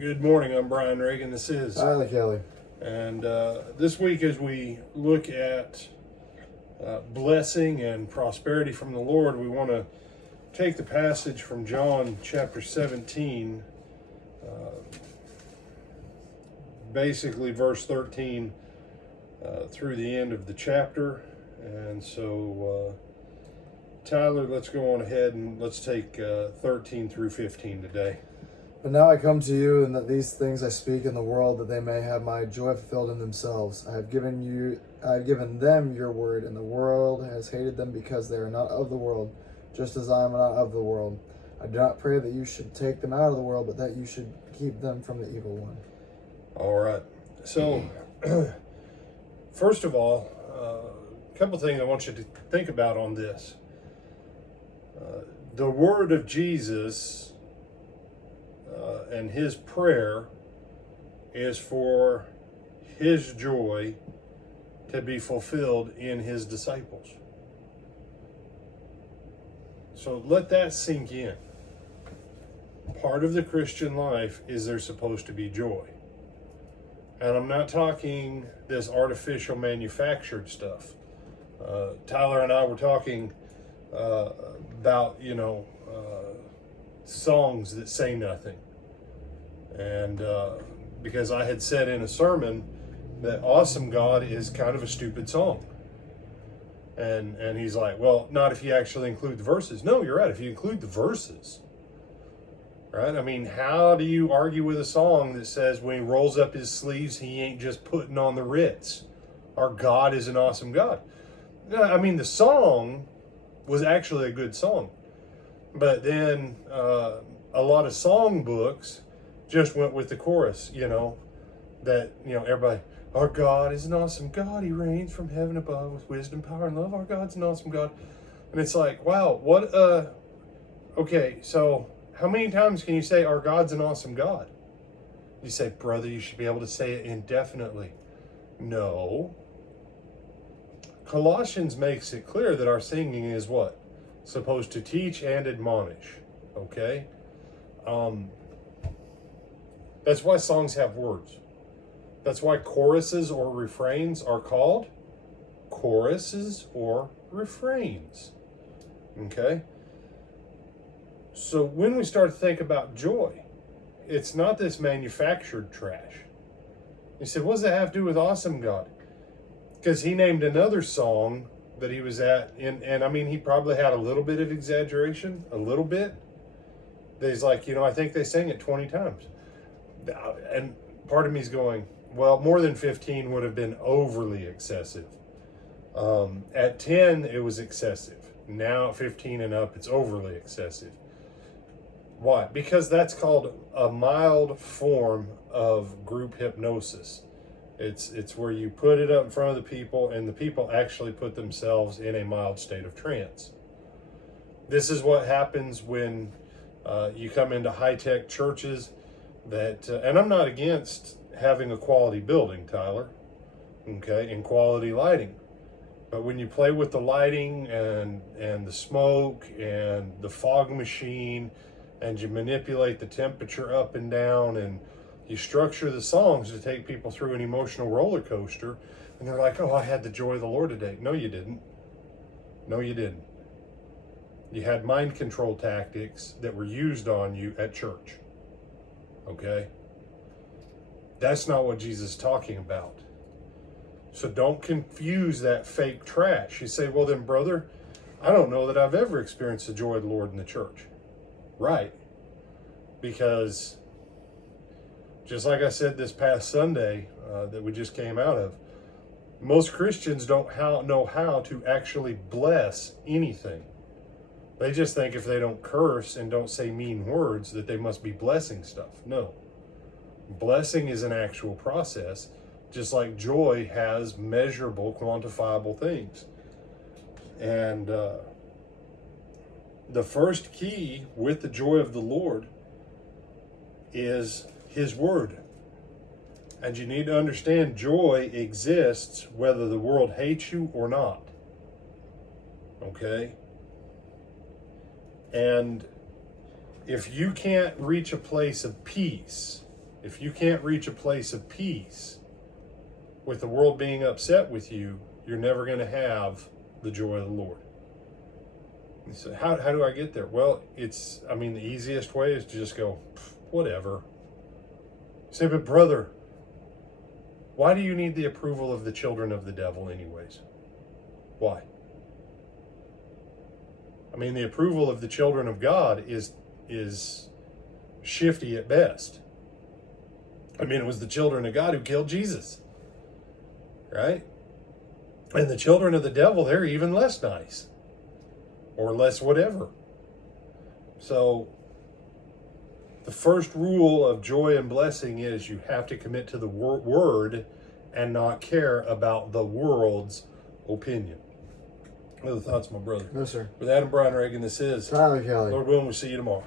Good morning, I'm Brian Reagan. This is Hi, Kelly. And this week, as we look at blessing and prosperity from the Lord, we want to take the passage from John chapter 17, basically verse 13 through the end of the chapter. And so, Tyler, let's go on ahead and let's take 13 through 15 today. But now I come to you, and that these things I speak in the world, that they may have my joy fulfilled in themselves. I have given them your word, and the world has hated them because they are not of the world, just as I am not of the world. I do not pray that you should take them out of the world, but that you should keep them from the evil one. All right. So, first of all, a couple things I want you to think about on this. The word of Jesus and his prayer is for his joy to be fulfilled in his disciples. So let that sink in. Part of the Christian life is there's supposed to be joy. And I'm not talking this artificial manufactured stuff. Tyler and I were talking about, songs that say nothing. And because I had said in a sermon that Awesome God is kind of a stupid song. And he's like, well, not if you actually include the verses. No, you're right, if you include the verses. Right? I mean, how do you argue with a song that says when he rolls up his sleeves, he ain't just putting on the Ritz? Our God is an awesome God. I mean, the song was actually a good song. But then a lot of song books just went with the chorus, that, everybody, our God is an awesome God. He reigns from heaven above with wisdom, power, and love. Our God's an awesome God. And it's like, wow, okay, so how many times can you say our God's an awesome God? You say, brother, you should be able to say it indefinitely. No. Colossians makes it clear that our singing is what? Supposed to teach and admonish. Okay? That's why songs have words. That's why choruses or refrains are called choruses or refrains. Okay? So when we start to think about joy, it's not this manufactured trash. You said, what does that have to do with Awesome God? Because he named another song that he was at, and I mean, he probably had a little bit of exaggeration, a little bit. He's like, I think they sang it 20 times. And part of me's going, well, more than 15 would have been overly excessive. At 10, it was excessive. Now at 15 and up, it's overly excessive. Why? Because that's called a mild form of group hypnosis. It's where you put it up in front of the people, and the people actually put themselves in a mild state of trance. This is what happens when you come into high-tech churches that, and I'm not against having a quality building, Tyler, okay, and quality lighting. But when you play with the lighting and the smoke and the fog machine, and you manipulate the temperature up and down, and you structure the songs to take people through an emotional roller coaster, and they're like, oh, I had the joy of the Lord today. No, you didn't. No, you didn't. You had mind control tactics that were used on you at church. Okay? That's not what Jesus is talking about. So don't confuse that fake trash. You say, well then, brother, I don't know that I've ever experienced the joy of the Lord in the church. Right. Because just like I said this past Sunday that we just came out of, most Christians don't know how to actually bless anything. They just think if they don't curse and don't say mean words that they must be blessing stuff. No. Blessing is an actual process, just like joy has measurable, quantifiable things. And the first key with the joy of the Lord is his word. And you need to understand joy exists whether the world hates you or not. Okay? And if you can't reach a place of peace If you can't reach a place of peace with the world being upset with you, you're never going to have the joy of the Lord. So how do I get there? Well, the easiest way is to just go, whatever. Say, but brother, why do you need the approval of the children of the devil anyways? Why? The approval of the children of God is shifty at best. It was the children of God who killed Jesus. Right? And the children of the devil, they're even less nice. Or less whatever. So, the first rule of joy and blessing is you have to commit to the word and not care about the world's opinion. Other thoughts, my brother? No, sir. With Adam Brian Reagan, this is Tyler Kelly. Lord willing, we'll see you tomorrow.